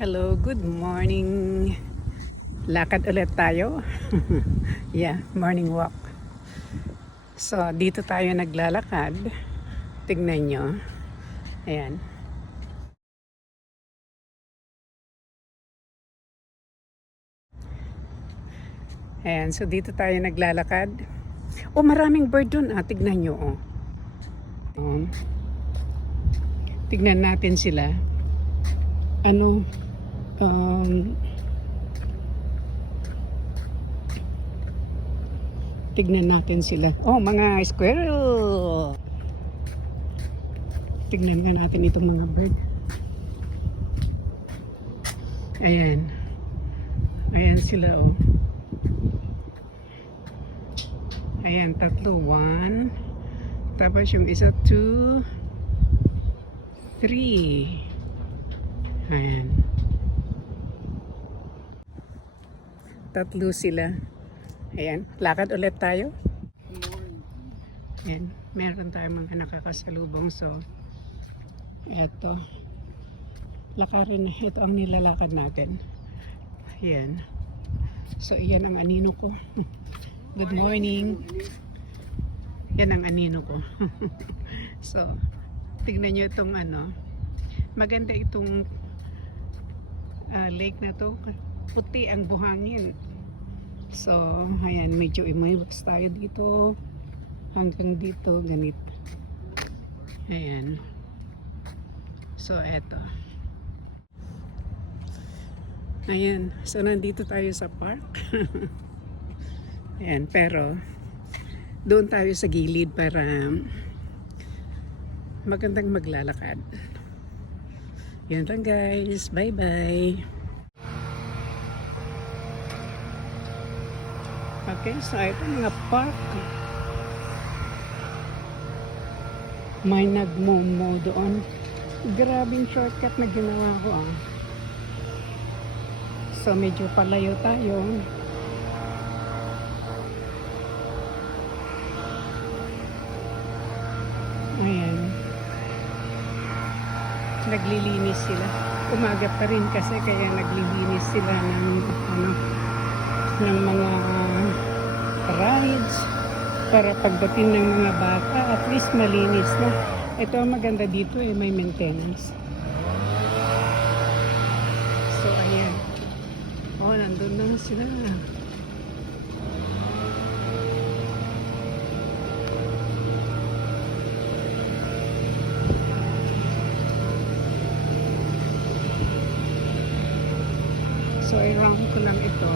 Hello, good morning. Lakad ulit tayo. Yeah, morning walk. So, dito tayo naglalakad. Tignan nyo. Ayan. Ayan, so dito tayo naglalakad. Oh, maraming bird dun. Tignan nyo. Tignan natin sila. Tignan natin sila. Oh, mga squirrel. Tignan nga natin itong mga bird. Ayan. Ayan sila, oh. Ayan, tatlo. 1. Tapos yung isa, 2, 3. Ayan. Tatlo sila. Ayan, lakad ulit tayo. Ayan, meron tayong mga nakakasalubong. So, eto. Lakarin, ito ang nilalakad natin. Ayan. So, iyan ang anino ko. Good morning. Yan ang anino ko. So, tignan nyo itong maganda itong lake na to. Puti ang buhangin. So, ayan, medyo imiwas tayo dito. Hanggang dito, ganito. Ayan. So, eto. Ayan. So, nandito tayo sa park. Ayan, pero doon tayo sa gilid para magandang maglalakad. Yan lang guys. Bye-bye. Okay, so ito mga park. May nagmomo doon. Grabing shortcut na ginawa ko So medyo palayo tayo. Ayan. Naglilinis sila. Umaga pa rin kasi kaya naglilinis sila ng mga rides para pagdating ng mga bata at least malinis na. Ito ang maganda dito may maintenance. So ayan. Oh, nandun na sila. So i-rank ko lang ito.